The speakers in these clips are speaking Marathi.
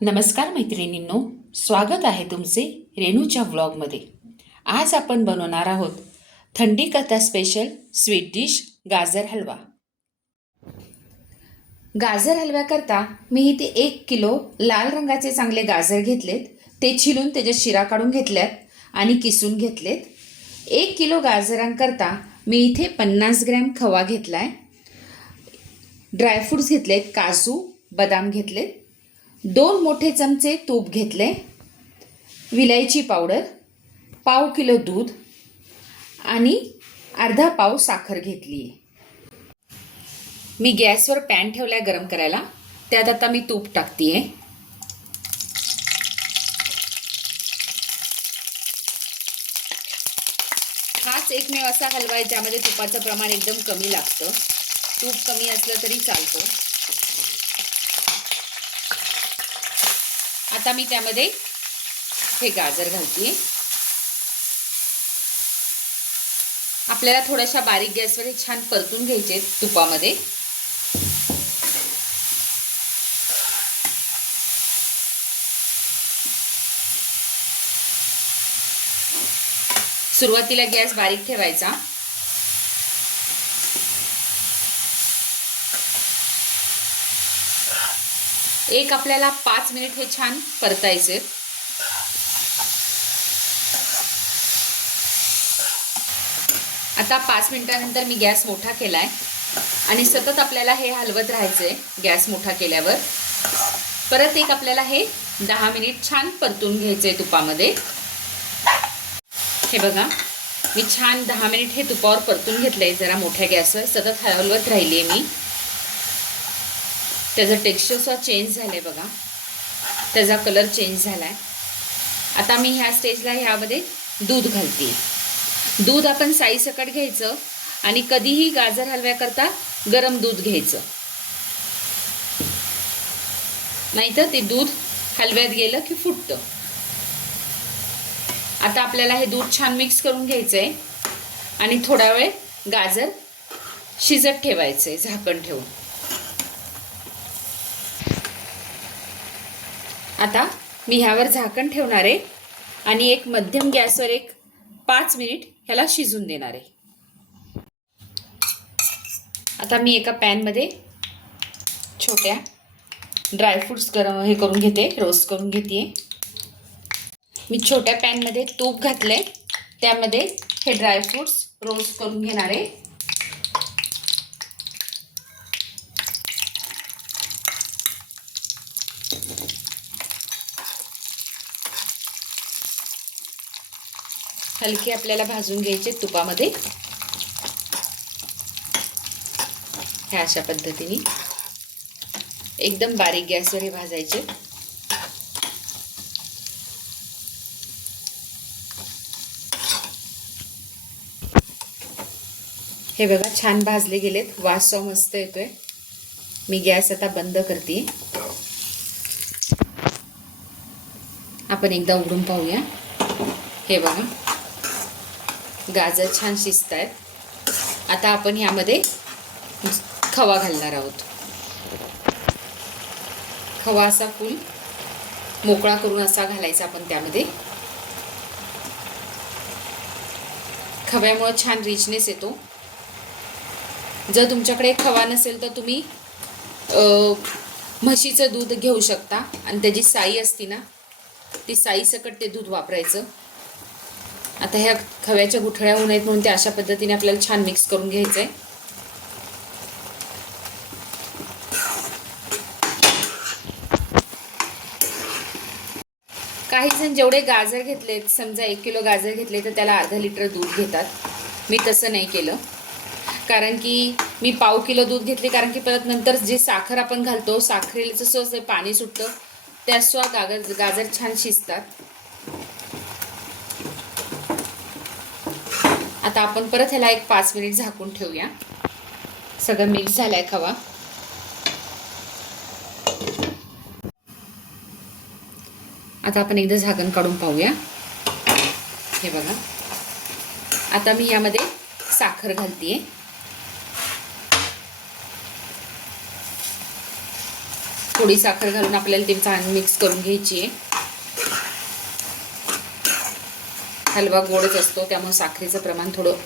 नमस्कार मैत्रिणींनो, स्वागत आहे तुमचे रेणूच्या व्लॉगमध्ये। आज आपण बनवणार आहोत थंडी कथा स्पेशल स्वीट डिश गाजर हलवा। गाजर हलव्याकरता मी इथे 1 किलो लाल रंगाचे चांगले गाजर घेतलेत। ते छिलून त्याच्या शिरा काढून घेतल्यात आणि किसून घेतलेत। 1 किलो गाजरांकरता मी इथे 50 ग्रॅम खवा घेतलाय। ड्रायफ्रूट्स घेतलेत, काजू बदाम घेतलेत। 2 मोठे चमचे तूप घेतले, विलायची पावडर, पाव किलो दूध आणि अर्धा पाव साखर घेतली आहे। मी गॅसवर पॅन ठेवलाय गरम करायला। त्यात आता मी तूप टाकतेय। हाच एकमेव असा हलवा आहे ज्यामध्ये तुपाचं प्रमाण एकदम कमी लागतं। तूप कमी असलं तरी चालतं। आता मी त्यामध्ये हे गाजर घालते। आपल्याला थोड्याशा बारीक गॅसवर हे छान परतून घ्यायचे तुपामध्ये। सुरुवातीला गॅस बारीक ठेवायचा। एक आपल्याला 5 मिनिट हे छान परतायचे। आता 5 मिनिटांनंतर मी गॅस मोठा केलाय आणि सतत आपल्याला हे हलवत राहायचंय गॅस मोठा केल्यावर। परत एक आपल्याला हे 10 मिनिट छान परतून घ्यायचंय तुपामध्ये। हे बघा, मी छान 10 मिनिट हे तुपावर परतून घेतलंय जरा मोठ्या गॅसवर। सतत हलवत राहिली आहे मी। त्याचं टेक्स्चर सुद्धा चेंज झालंय बघा, त्याचा कलर चेंज झालाय। आता मी ह्या स्टेजला ह्यामध्ये दूध घालते। दूध आपण साईसकट घ्यायचं आणि कधीही गाजर हलव्याकरता गरम दूध घ्यायचं, नाहीतर ते दूध हलव्यात गेलं की फुटतं। आता आपल्याला हे दूध छान मिक्स करून घ्यायचंय आणि थोडा वेळ गाजर शिजत ठेवायचंय झाकण ठेवून। आता मी ह्यावर झाकण ठेवणार आहे आणि एक मध्यम गॅसवर 5 मिनिट ह्याला शिजून देणार आहे। आता मी एका पॅनमध्ये छोट्या ड्रायफ्रूट्स हे करून घेते, रोस्ट करून घेते। मी छोट्या पॅनमध्ये तूप घातले, त्यामध्ये हे ड्रायफ्रूट्स रोस्ट करून घेणार आहे। हलके आपल्याला भाजून घ्यायचे तुपामध्ये। ह्या अशा पद्धतीने एकदम बारीक गॅसवर हे भाजायचे। हे बघा छान भाजले गेलेत, वास मस्त येतोय। मी गॅस आता बंद करते। आपण एकदा उघडून पाहूया। हे बघा गाजर छान शिजतायत। आता आपण ह्यामध्ये खवा घालणार आहोत। खवा असा फुल मोकळा करून असा घालायचा आपण त्यामध्ये। खव्यामुळे छान रिचनेस येतो। जर तुमच्याकडे खवा नसेल तर तुम्ही म्हशीचं दूध घेऊ शकता आणि त्याची साई असती ना, ती साई सकट ते दूध वापरायचं। आता ह्या खव्याच्या गुठळ्या होऊ नयेत म्हणून ते अशा पद्धतीने आपल्याला छान मिक्स करून घ्यायचंय। काही जण जेवढे गाजर घेतलेत, समजा 1 किलो गाजर घेतले तर त्याला अर्धा लिटर दूध घेतात। मी तसं नाही केलं, कारण की मी पाव किलो दूध घेतले, कारण की परत नंतर जे साखर आपण घालतो साखरेचं जसं पाणी सुटतं त्यासुद्धा गाजर छान शिजतात। आता आपण परत ह्याला 5 मिनिट झाकून ठेवूया। सगळं मिक्स झालाय खवा। आता आपण एकदा झाकण काढून पाहूया। हे बघा, आता मी यामध्ये साखर घालतेय। थोडी साखर घालून आपल्याला ते छान मिक्स करून घ्यायची आहे. हलवा गोडच असतो त्यामुळे साखरेचं प्रमाण थोडं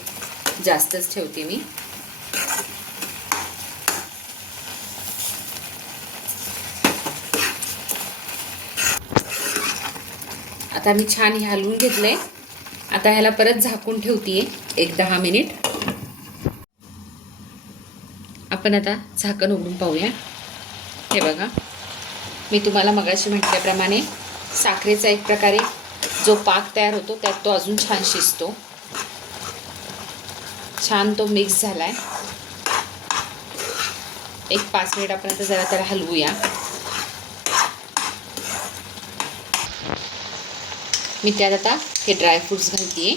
जास्तच ठेवते मी. आता मी छान हे हलवून घेतलंय. आता ह्याला परत झाकून ठेवतीये एक 10 मिनिट. आपण आता झाकण उघडून पाहूया. हे बघा, मी तुम्हाला मगाशी म्हटल्याप्रमाणे साखरेचा एक प्रकारे जो पाक तयार होतो त्यात तो अजून छान शिजतो. छान तो मिक्स झालाय. एक 5 मिनिट आपण आता जरा त्याला हलवूया. मी त्यात आता हे ड्रायफ्रूट्स घालतीये,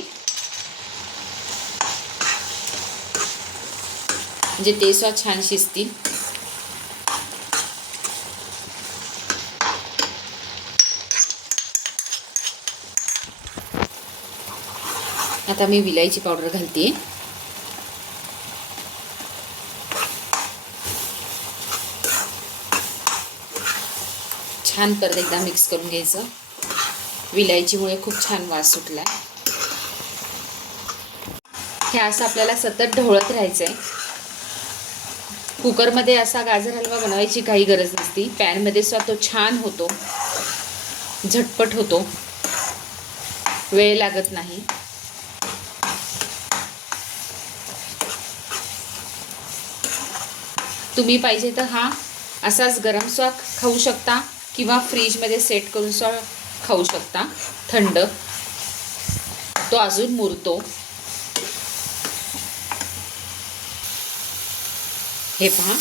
म्हणजे ते सुद्धा छान शिजतील. आता मी विलायची पावडर घालते. छान परत एकदा मिक्स करून घ्यायचं. विलायचीमुळे खूप छान वास सुटलाय. हे असं आपल्याला सतत ढवळत राहायचंय. कुकरमध्ये असा गाजर हलवा बनवायची काही गरज नसती. पॅनमध्ये सुद्धा तो छान होतो, झटपट होतो, वेळ लागत नाही. तुम्ही पाहिजे तर हा असाच गरम सुद्धा खाऊ शकता किंवा फ्रीजमध्ये सेट करून सुद्धा खाऊ शकता. थंड तो अजून मुरतो. हे पहा,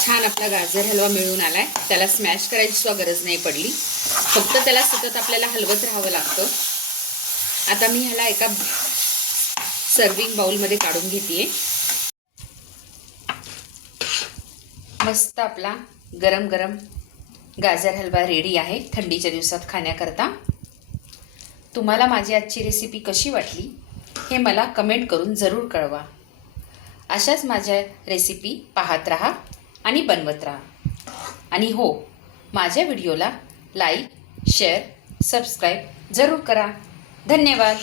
छान आपला गाजर हलवा मिळून आलाय. त्याला स्मॅश करायची सुद्धा गरज नाही पडली. फक्त त्याला सतत आपल्याला हलवत राहावं लागतं. आता मी ह्याला एका सर्विंग बाउलमध्ये काढून घेते. मस्त आपला गरम गरम गाजर हलवा रेडी आहे थंडीच्या दिवसात खाण्याकरता. तुम्हाला माझी आजची रेसिपी कशी वाटली हे मला कमेंट करून जरूर कळवा. अशाच माझ्या रेसिपी पाहत राहा आणि बनवत राहा. आणि हो, माझ्या व्हिडिओला लाईक, शेअर, सबस्क्राईब जरूर करा. धन्यवाद.